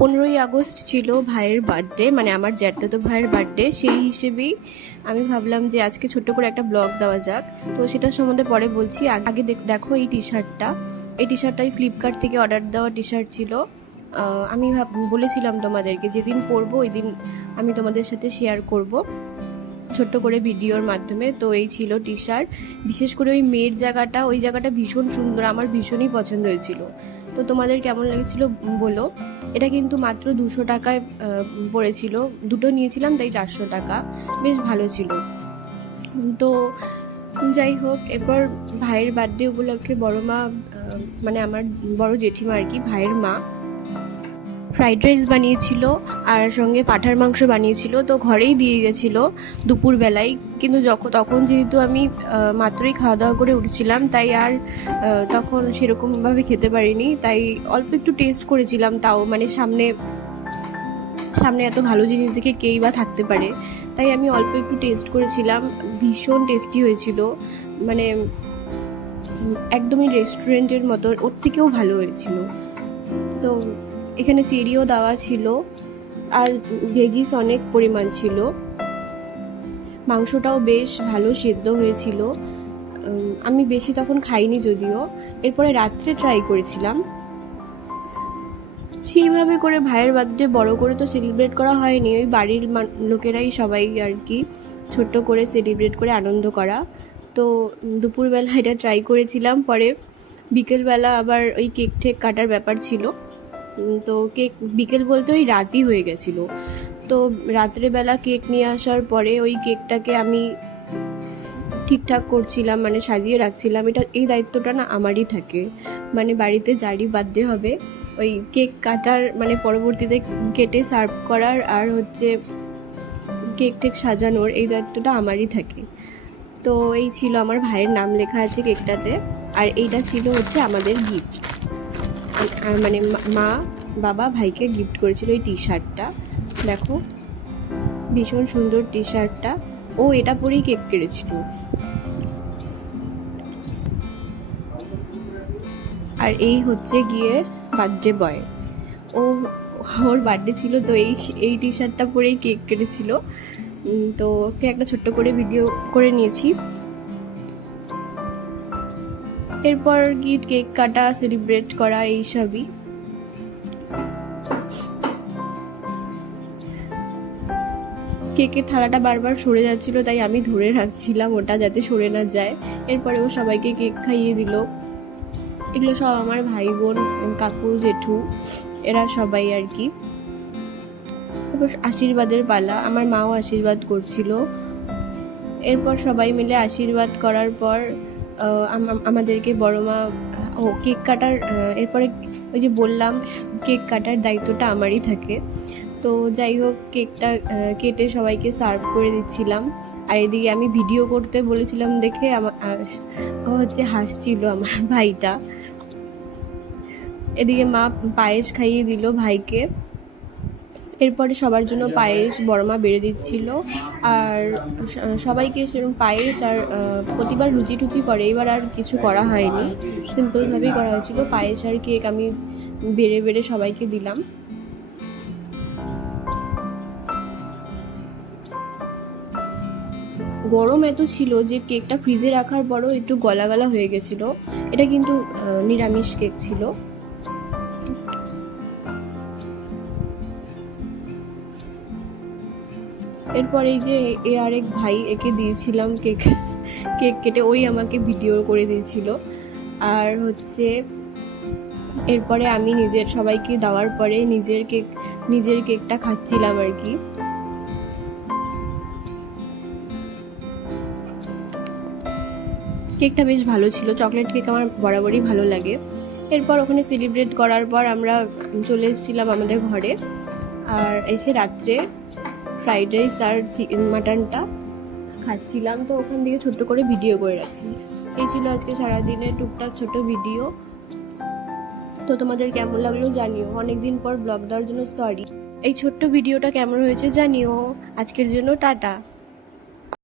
15ই August ছিল ভাইয়ের birthday, মানে আমার জ্যাঠাতো ভাইয়ের বার্থডে। সেই হিসেবেই আমি ভাবলাম যে আজকে ছোট্ট করে একটা ব্লগ দেওয়া যাক। তো সেটার সম্বন্ধে পরে বলছি। আগে দেখো এই টি শার্টটা, এই টি শার্টটাই ফ্লিপকার্ট থেকে অর্ডার দেওয়া টি শার্ট ছিল। আমি বলেছিলাম তোমাদেরকে যেদিন পরবো ওই দিন আমি তোমাদের সাথে শেয়ার করব ছোট্ট করে ভিডিওর মাধ্যমে। তো এই ছিল টি শার্ট। বিশেষ করে ওই মেয়ের জায়গাটা, ওই জায়গাটা ভীষণ সুন্দর, আমার ভীষণই পছন্দ হয়েছিল। তো তোমাদের কেমন লেগেছিল বলো। এটা কিন্তু মাত্র 200 টাকায় পড়েছিল, দুটো নিয়েছিলাম তাই 400 টাকা, বেশ ভালো ছিল। তো যাই হোক, এরপর ভাইয়ের বার্থডে উপলক্ষে বড় মা, মানে আমার বড় জেঠিমা আর কি, ভাইয়ের মা ফ্রাইড রাইস বানিয়েছিল আর সঙ্গে পাঁঠার মাংস বানিয়েছিল। তো ঘরেই দিয়ে গেছিলো দুপুরবেলায়। কিন্তু তখন যেহেতু আমি মাত্রই খাওয়া দাওয়া করে উঠছিলাম, তাই আর তখন সেরকমভাবে খেতে পারিনি। তাই অল্প একটু টেস্ট করেছিলাম, তাও মানে সামনে এত ভালো জিনিস দেখে কেই বা থাকতে পারে, তাই আমি অল্প একটু টেস্ট করেছিলাম। ভীষণ টেস্টি হয়েছিল, মানে একদমই রেস্টুরেন্টের মতো, ওর থেকেও ভালো হয়েছিল। তো এখানে চেরিও দেওয়া ছিল আর ভেজিস অনেক পরিমাণ ছিল। মাংসটাও বেশ ভালো সেদ্ধ হয়েছিল। আমি বেশি তখন খাইনি যদিও। এরপরে রাত্রে ট্রাই করেছিলাম। সেইভাবে করে ভাইয়ের বার্থডে বড় করে তো সেলিব্রেট করা হয়নি, ওই বাড়ির লোকেরাই সবাই আর কি ছোট্ট করে সেলিব্রেট করে আনন্দ করা। তো দুপুরবেলা এটা ট্রাই করেছিলাম, পরে বিকেলবেলা আবার ওই কেক ঠেক কাটার ব্যাপার ছিল। তো কেক বিকেল বলতে ওই রাতই হয়ে গেছিলো। তো রাত্রেবেলা কেক নিয়ে আসার পরে ওই কেকটাকে আমি ঠিকঠাক করছিলাম, মানে সাজিয়ে রাখছিলাম। এই দায়িত্বটা না আমারই থাকে, মানে বাড়িতে যারই বার্থডে হবে ওই কেক কাটার, মানে পরবর্তীতে কেটে সার্ভ করার আর হচ্ছে কেক টেক সাজানোর, এই দায়িত্বটা আমারই থাকে। তো এই ছিল, আমার ভাইয়ের নাম লেখা আছে কেকটাতে। আর এইটা ছিল হচ্ছে আমাদের গিফট, মানে মা বাবা ভাইকে গিফট করেছিল এই টি শার্টটা। দেখো ভীষণ সুন্দর টি শার্টটা, ও এটা পরেই কেক কেটেছিল। আর এই হচ্ছে গিয়ে বার্থডে বয়, ওর বার্থডে ছিল, তো এই টি শার্টটা পরেই কেক কেটেছিল। তো ওকে একটা ছোট্ট করে ভিডিও করে নিয়েছি। এরপর গিয়ে কেক কাটা, সেলিব্রেট করা, এইসবই। কেকের থালাটা বারবার সরে যাচ্ছিল, তাই আমি ধরে রাখছিলাম ওটা যাতে সরে না যায়। এরপরে ও সবাইকে কেক খাইয়ে দিল। এগুলো সব আমার ভাই বোন, কাকু জেঠু, এরা সবাই আর কি। তারপর আশীর্বাদের পালা, আমার মাও আশীর্বাদ করছিল। এরপর সবাই মিলে আশীর্বাদ করার পর আমাদেরকে বড় মা কেক কাটার, এরপরে ওই যে বললাম কেক কাটার দায়িত্বটা আমারই থাকে। তো যাই হোক, কেকটা কেটে সবাইকে সার্ভ করে দিচ্ছিলাম। আর এদিকে আমি ভিডিও করতে বলেছিলাম দেখে হচ্ছে হাসছিল আমার ভাইটা। এদিকে মা পায়েস খাইয়ে দিল ভাইকে। এরপরে সবার জন্য পায়েস বড়মা বেড়ে দিচ্ছিল। আর সবাইকে সেরকম পায়েস আর প্রতিবার লুচি টুচি করে, এবার আর কিছু করা হয়নি, সিম্পলভাবেই করা হয়েছিল। পায়েস আর কেক আমি বেড়ে বেড়ে সবাইকে দিলাম। গরম এত ছিল যে কেকটা ফ্রিজে রাখার পরও একটু গলা গলা হয়ে গেছিল। এটা কিন্তু নিরামিষ কেক ছিল। এরপর এই যে আরেক ভাই, একে দিয়েছিলাম কেক কেটে, ওই আমাকে ভিডিও করে দিয়েছিল। আর হচ্ছে এরপরে আমি সবাইকে দেওয়ার পরে নিজের কেকটা খাচ্ছিলাম আর কি। কেকটা বেশ ভালো ছিল, চকলেট কেক আমার বরাবরই ভালো লাগে। এরপর ওখানে সেলিব্রেট করার পর আমরা চলে এসেছিলাম আমাদের ঘরে। আর এসে রাত্রে ফ্রাইড রাইস আর মাটনটা খাচ্ছিলাম। তো ওখান থেকে ছোট্ট করে ভিডিও করে রাখছি। এই ছিল আজকে সারাদিনের টুকটাক ছোট ভিডিও। তো তোমাদের কেমন লাগলো জানিও, অনেকদিন পর ব্লগ দেওয়ার জন্য সরি। এই ছোট্ট ভিডিওটা কেমন হয়েছে জানিও। আজকের জন্য টাটা।